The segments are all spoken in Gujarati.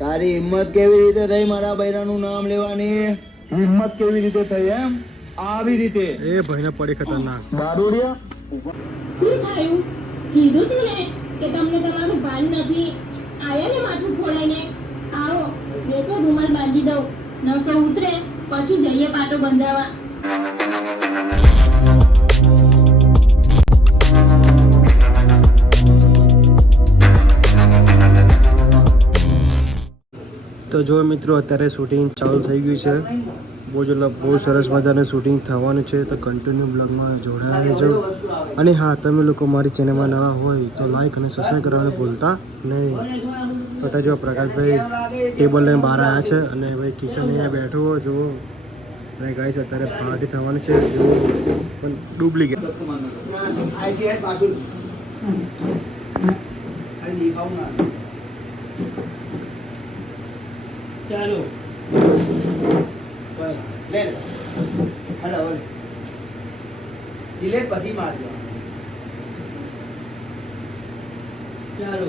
તારી હિંમત કેવી રીતે થઈ મારા બૈરાનું નામ લેવાની? હિંમત કેવી રીતે થઈ એમ? આવી રીતે એ ભાઈને પડી ખતરનાક. દારૂડિયા શું થયું? કીધું તું ને કે તમને તમારું ભાન નથી. આયા ને માથું ફોડાઈને. આવો બેસો, રૂમાલ બાંધી દઉં. નસો ઉતરે પછી જઈએ પાટો બંધાવા. તો જો મિત્રો અત્યારે શૂટિંગ ચાલુ થઈ ગયું છે. બહુ સરસ મજાનું શૂટિંગ થવાનું છે. તો કન્ટિન્યુ બ્લોગમાં જોડાયા રહેજો. અને હા, તમે લોકો મારી ચેનલમાં નવા હોય તો લાઈક અને સબસ્ક્રાઈબ કરવાનું ભૂલતા નહીં. તો જો પ્રકાશભાઈ ટેબલ લઈને બહાર આવ્યા છે અને ભાઈ કિશન અહીંયા બેઠો હોય જુઓ. અને ગાઈસ અત્યારે પાર્ટી થવાની છે જુઓ, પણ ડુપ્લિકેટ. ચાલો લે હેલો ડિલેટ પછી મારજો. ચાલો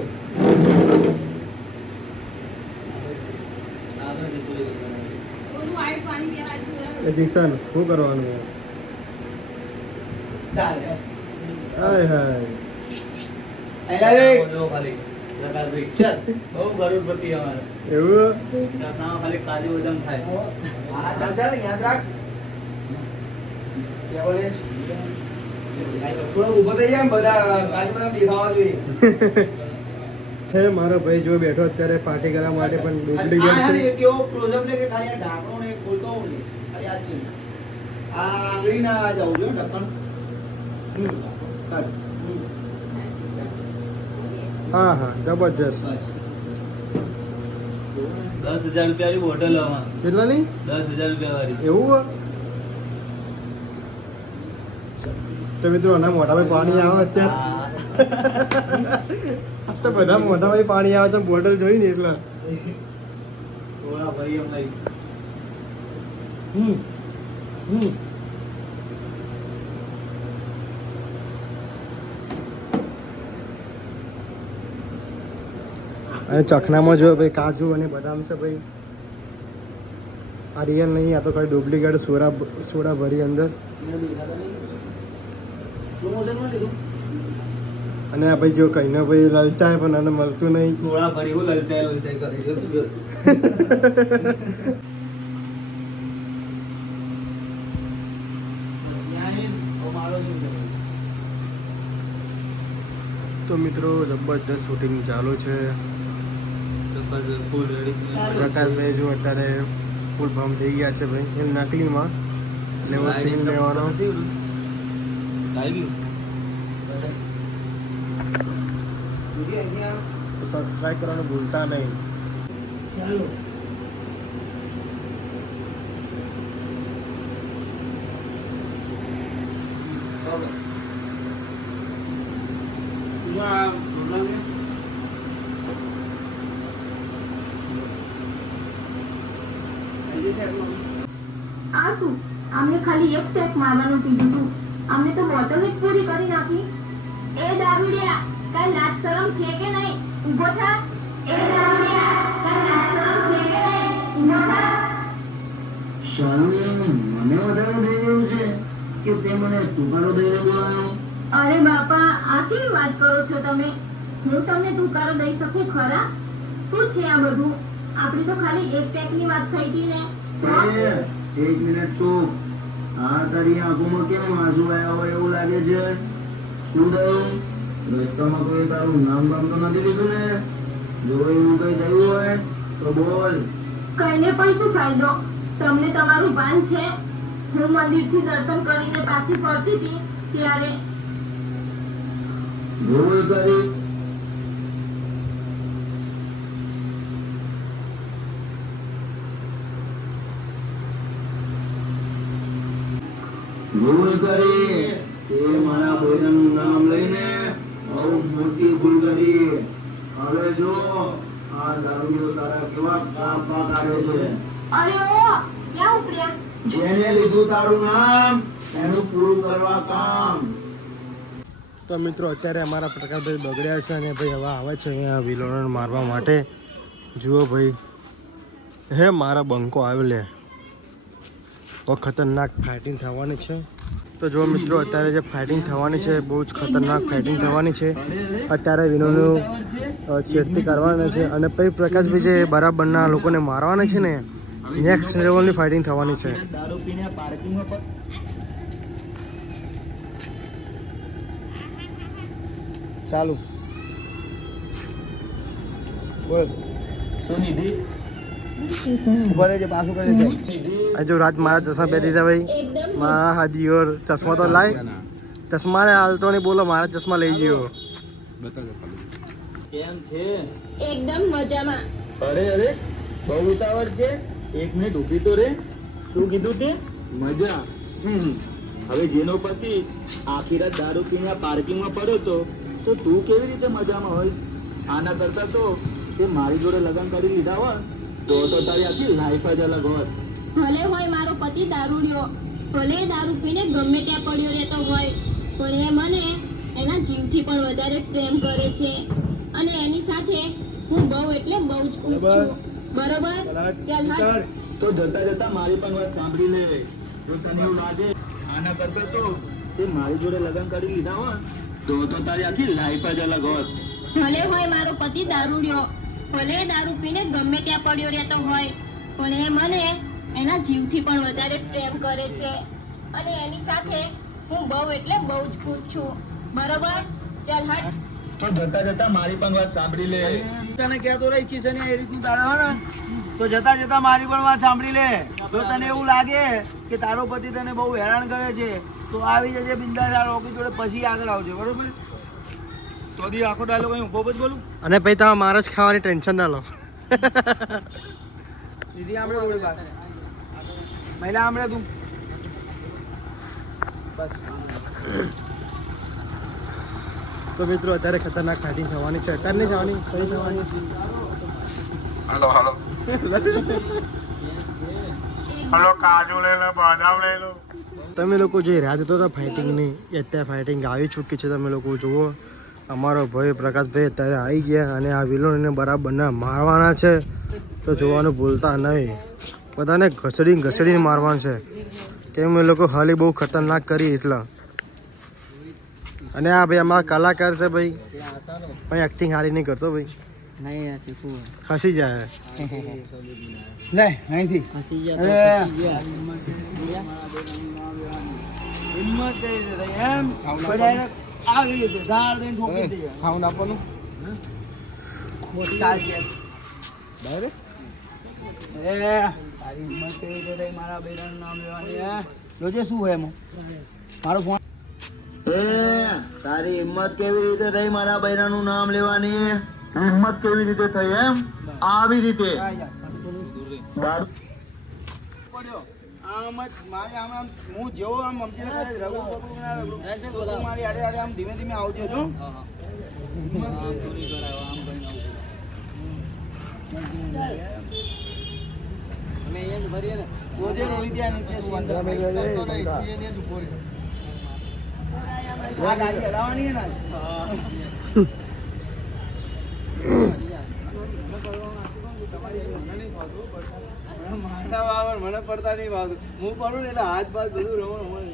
કિશન શું કરવાનું? ચાલે હાય હાય એલા ખાલી પ્રકાશભાઈ ચાલ બહુ ગરુડપતિ અમારે એવું નામ ખાલી કાજુ બદામ થાય. હા ચાલ ચાલ યાદ રાખ. કે બોલે થોડો ઊભો થઈ જાય બધા કાજુ બદામ દેખાવા જોઈએ. હે મારો ભાઈ જો બેઠો અત્યારે પાર્ટી કરવા માટે પણ આ ડુપ્લિકેટ યાર છે. એક એવો પ્રોજેક્ટ લે કે ખાલી આ ઢાંકણો ને ખોલતો હોઉં ને ખાલી આ છે આ આંગળી ના જવું જોઈએ ઢક્કન. કાઢ. હા હા જબરજસ્ત. 10,000 રૂપિયાની બોટલ આમાં કેટલાની? 10,000 રૂપિયા વાળી. એવું તો મિત્રો આના મોઢામાં પાણી આવે અત્યારે. તો બધા મોઢામાં પાણી આવે તો બોટલ જોઈ ને એટલે સોળા ભરી એમ લઈ. અને ચખનામાં જો ભાઈ કાજુ અને બદામ છે ભાઈ. આ રિયલ નહીં, આ તો કઈ ડુપ્લિકેટ સોડા ભરી અંદર. સ્લો મોશનમાં લીધું. અને આ ભાઈ જો કહીને ભાઈ લલચાય પણ આને મળતું નહીં. સોળા ભરી હું લલચાઈ કરી છે. તો મિત્રો જબરજસ્ત શૂટિંગ ચાલુ છે. ફૂલ રેડી. પ્રકાશભાઈ જો અત્યારે ફૂલ બમ થઈ ગયા છે ભાઈ એ નકલીમાં. એટલે એવો સીન લેવાનો. સબસ્ક્રાઈબ કરવાનું ભૂલતા નહીં. ચાલો આ શું? આમને ખાલી એક પેક મારવાનું કીધું તું. આમને તો બોટલ જ પૂરી કરી નાખી. એ દારૂડિયા, કઈ લાજ શરમ છે કે નહીં? ઊભો થા. એ દારૂડિયા, કઈ લાજ શરમ છે કે નહીં? ઊભો થા. મને વધારે થઈ ગયું છે કે તે મને તુકારો દઈને બોલાયો. અરે બાપા, આ કેવી વાત કરો છો તમે? હું તમને તુકારો દઈ શકું ખરા? શું છે આ બધું? આપણી તો ખાલી એક પેકની વાત થઈ હતી ને. એક મિનિટ ચૂપ. આ તારી આંખોમાં કેમ આંસુ આવ્યા હોય એવું લાગે છે? શું થયું? રસ્તામાં કોઈ તારું નામ બામ તો નથી લીધું ને? જો એવું કઈ થયું હોય તો બોલ. કઈને પણ શું ફાયદો? તમને તમારું ભાન છે? હું મંદિરથી દર્શન કરીને પાછી ફરતી હતી ત્યારે ભૂલ કરી. ભૂલ કરી. તે મારા બહેરાનું નામ લઈને બહુ મોટી ભૂલ કરી. હવે જો આ દારૂડિયો તારા કેવા કાપા કાઢે છે. અરે ઓ ક્યાં ઉપડ્યા? જેને લીધું તારું નામ એનું પૂરું કરવા કામ. તો મિત્રો અત્યારે અમારા પ્રકાશભાઈ બગડ્યા છે અને ભાઈ હવે આવે છે અહીંયા વિલણોને મારવા માટે. જુઓ ભાઈ, હે મારા બંકો આવ્યો લે. બહુ ખતરનાક ફાઇટિંગ થવાની છે. તો જો મિત્રો અત્યારે જે ફાઇટિંગ થવાની છે બહુ જ ખતરનાક ફાઇટિંગ થવાની છે. અત્યારે વિનોનું છેડતી કરવાના છે અને પછી પ્રકાશભાઈ જે બરાબરના લોકોને મારવાના છે ને, નેક્સ્ટ લેવલની ફાઇટિંગ થવાની છે. દારૂ પીને પાર્કિંગમાં ચાલુ બોલ. જો રાત મારા ચશ્મા પહેરી દીધા ભાઈ. મારા હાથીઓર ચશ્મા તો લાય. ચશ્મા ને હાલતો નહીં બોલો, મારા ચશ્મા લઈ ગયો. કેમ છે? એકદમ મજામાં. અરે અરે બહુ ઉતાવળ છે. 1 મિનિટ ઊભી તો રે. શું કીધું તે? મજા. હવે જેનો પતિ આખી રાત દારૂ પીને પાર્કિંગમાં પડ્યો તો તું કેવી રીતે મજામાં હોઈશ? આના કરતા તો તે મારી જોડે લગ્ન કરી લીધા હોત તો તારી આખી લાઈફ જ અલગ હોત. ભલે હોય મારો પતિ દારૂડિયો, ભલે દારૂ પીને ગમે ત્યાં પડ્યો રહેતો હોય, પણ એ મને એના જીવથી પણ વધારે પ્રેમ કરે છે અને એની સાથે હું બહુ એટલે બહુ જ ખુશ છું. બરોબર? ચાલ હાલ. તો જતા જતા મારી પણ વાત સાંભળી લે. જો તને એવું લાગે આના કરતા તો તે મારી જોડે લગ્ન કરી લીધા હોત તો તારી આખી લાઈફ જ અલગ હોત. ભલે હોય મારો પતિ દારૂડિયો, ભલે દારૂ પીને ગમે ત્યાં પડ્યો રહેતો હોય, પણ એ મને એના જીવથી પણ વધારે પ્રેમ કરે છે અને એની સાથે હું બહુ એટલે બહુ જ ખુશ છું. બરોબર? ચાલ હાલ. તો જતા જતા મારી પણ વાત સાંભળી લે. તને કહેતો રહી કિશન એ રીતનું તારે હોય ને તો જતા જતા મારી પણ વાત સાંભળી લે. જો તને એવું લાગે કે તારો પતિ તને બહુ હેરાન કરે છે તો આવી જજે બિંદાસ આ રોકી જોડે, પછી આગળ આવજે. બરોબર? તો દી આખો ડાયલોગ અહીં ઉભો જ બોલું અને પછી તમે મારે જ ખાવાની ટેન્શન ના લો. સીધી આમળે થોડી વાત મહિલા આમળે તું બસ. તો મિત્રો અત્યારે ખતરનાક ફાઇટિંગ થવાની છે. અત્યારે નહીં થવાની, કઈ થવાની? હાલો હાલો હાલો, કાજુ લઈ લો, બદામ લઈ લો. તમે લોકો જે રાહ જોતો હતા ફાઇટિંગની, એ અત્યારે ફાઇટિંગ આવી ચૂકી છે. તમે લોકો જુઓ, અમારો ભાઈ પ્રકાશભાઈ અત્યારે આવી ગયા અને આ વિલોનને બરાબરના મારવાના છે. તો જોવાનું ભૂલતા નહીં. બધાને ઘસડીને મારવાનું છે. કેમ એ લોકો હાલી બહુ ખતરનાક કરી એટલા. અને આ ભાઈ અમારા કલાકાર છે ભાઈ, પણ એક્ટિંગ સારી નહીં કરતો ભાઈ. હસી જાય. લે અહીંથી હિંમત કઈ રીતે થઈ એમ આવી રીતે ધાર દઈને ઠોકી દઈએ. ખાવાનું આપવાનું ચાલશે. એ તારી હિંમત કઈ રીતે થઈ મારા બૈરાનું નામ લેવાની? જોજે શું હોય એમાં મારો ફોન. એ તારી હિંમત કેવી રીતે થઈ મારા બૈરાનું નામ લેવાની? હિંમત કેવી રીતે થઈ એમ? આવી રીતે દારૂ પડ્યો આમ જ મારી આમ આમ હું જેવો આમ સમજીને કરે રઘુ મારી આડે આડે આમ ધીમે ધીમે આવજો જો. જોજે રોહિત્યા નીચે આ ગાડી હલાવવાની ને મને પડતા નહીં ભાવતું. હું પડું ને એટલે હાથ બાદ બધું રમણ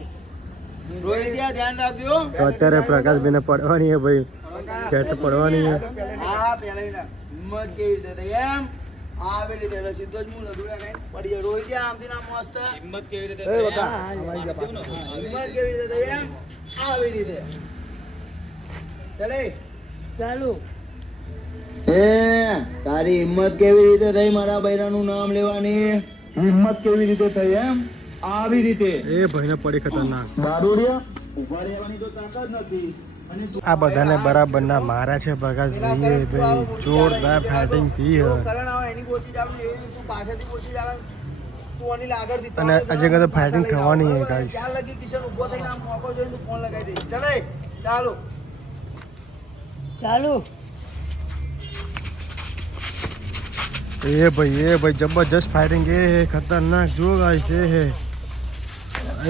રોહિત્યા ધ્યાન રાખજો. તો અત્યારે પ્રકાશભાઈને પડવાની છે ભાઈ, જેટ પડવાની છે. હા પેલા હિંમત કેવી રીતે થઈ એમ આવી રીતે એટલે સીધો જ હું લડુડા નહીં પડી જાય. રોહિત્યા આમથી ના મસ્ત હિંમત કેવી રીતે થઈ હિંમત કેવી રીતે થઈ એમ આવી રીતે ચાલે ચાલુ. એ તારી હિંમત કેવી રીતે થઈ મારા બૈરાનું નામ લેવાની? હિંમત કેવી રીતે થઈ એમ? આવી રીતે. એ ભાઈને પડી ખતરનાક. દારૂડિયા ઉભા રહેવાની તો તાકાત નથી. આ બધાને બરાબરના મારા છે પ્રકાશભાઈએ ભાઈ. જોરદાર ફાઇટિંગ થઈ છે. કરણ આવે એની કોશિશ ચાલુ એ તું પાછળથી કોશિશ ચાલે તું અનિલ આગળથી અને હજી કદાચ ફાઇટિંગ થવાની છે ગાઈસ. ચાલ લગી કિશન ઊભો થઈને આમ મોકો જોઈને તું ફોન લગાવી દે. ચાલે ચાલુ ચાલુ. એ ભાઈ જબરજસ્ત ફાઇટિંગ. એ હે ખતરનાક. જો ગાઈસ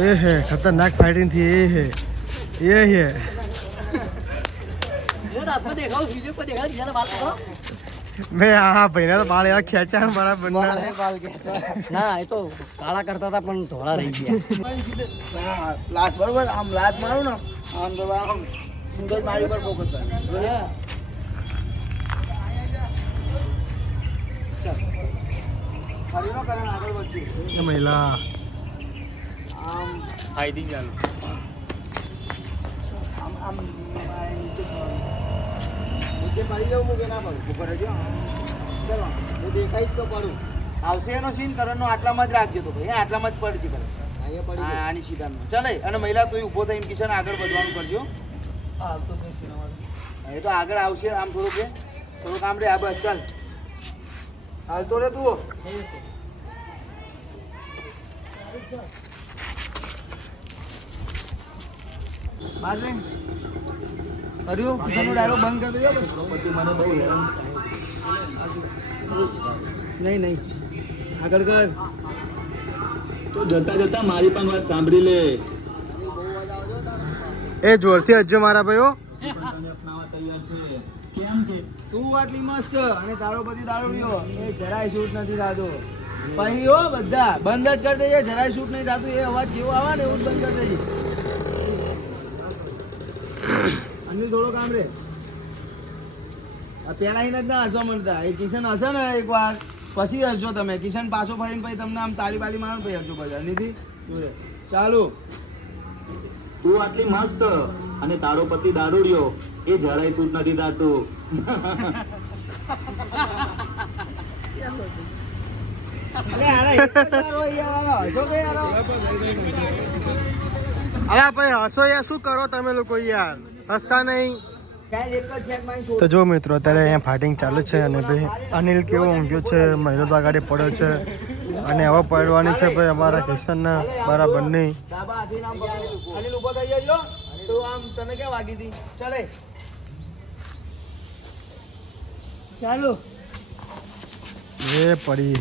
એ હે ખતરનાક ફાઇટિંગ થી. એ હે હું રાતમાં દેખાવ વિડિયો પર દેખાવ દીધા વાત કરો મેં હા ભાઈને તો બાળ એવા ખેંચ્યા ને બરાબર ના એ તો કાળા કરતા હતા પણ ધોળા રહી ગયા. હા, લાત બરોબર આમ લાત મારું ને આમ તો આમ સુંદર મારી પર ફોકસ કરે. હા. ફરી નો કરે ને આગળ વધજો. એ મહિલા આમ ફાયદી ચાલુ. આમ આમ નીચે પડી જવું મૂકે ના પડું ઉપર રહેજો. ચલો હું દેખાઈશ તો પડું. આવશે એનો સીન કરણનો આટલામાં જ રાખજો તો ભાઈ આટલામાં જ પડજે કરે. હા આની સીધામાં ચાલે. અને મહિલા તું ઊભો થઈને કિશન આગળ વધવાનું કરજો. એ તો આગળ આવશે આમ થોડુંક આમ રે આ બસ ચાલ હાલતો રે તું. બાર રે કર્યું કિશનનો ડાયલોગ બંધ કરી દેજો બસ. મને બહુ હેરાન નહીં આગળ કર. તો જતા જતા મારી પણ વાત સાંભળી લે. એ જોરથી હજજો મારા ભાઈઓ. તને અપનાવવા તૈયાર છે કેમ કે તું આટલી મસ્ત અને તારો પછી દારૂડિયો એ જરાય શૂટ નથી થતો. પછી હો બધા બંધ જ કરી દેજે. જરાય શૂટ નહીં થતું એ અવાજ જેવો આવે ને એવું જ બંધ કરી દેજે. અનિલ થોડો કામ રે. આ પેલા એને જ ના હસવા મળતા. એ કિશન હશે ને એકવાર પછી હસજો તમે. કિશન પાછો ફરીને પછી તમને આમ તાલી બાલી મારો ને પછી હસજો પછી. અનિલથી જોડે ચાલુ. તું આટલી મસ્ત અને તારો પતિ દારૂડિયો એ જરાય સૂટ નથી થતું. અરે હારા એક જ વાર હોય યાર. હસો કે યાર. અલા ભાઈ હસો યાર શું કરો તમે લોકો યાર હસતા નહીં. કાંઈ એક જ ફેટ મારી છોડ. તો જો મિત્રો અત્યારે અહીંયા ફાઇટિંગ ચાલુ છે અને ભાઈ અનિલ કેવો ઊંઘ્યો છે મહિનો તો આગળ પડ્યો છે અને હવે પડવાની છે ભાઈ અમારા કિશનના બરાબર નહીં. ડાબા હાથે નામ પકડી. અનિલ ઊભો થઈ જજો. તો આમ તને ક્યાં વાગી હતી ચાલે. ચાલુ. એ પડી.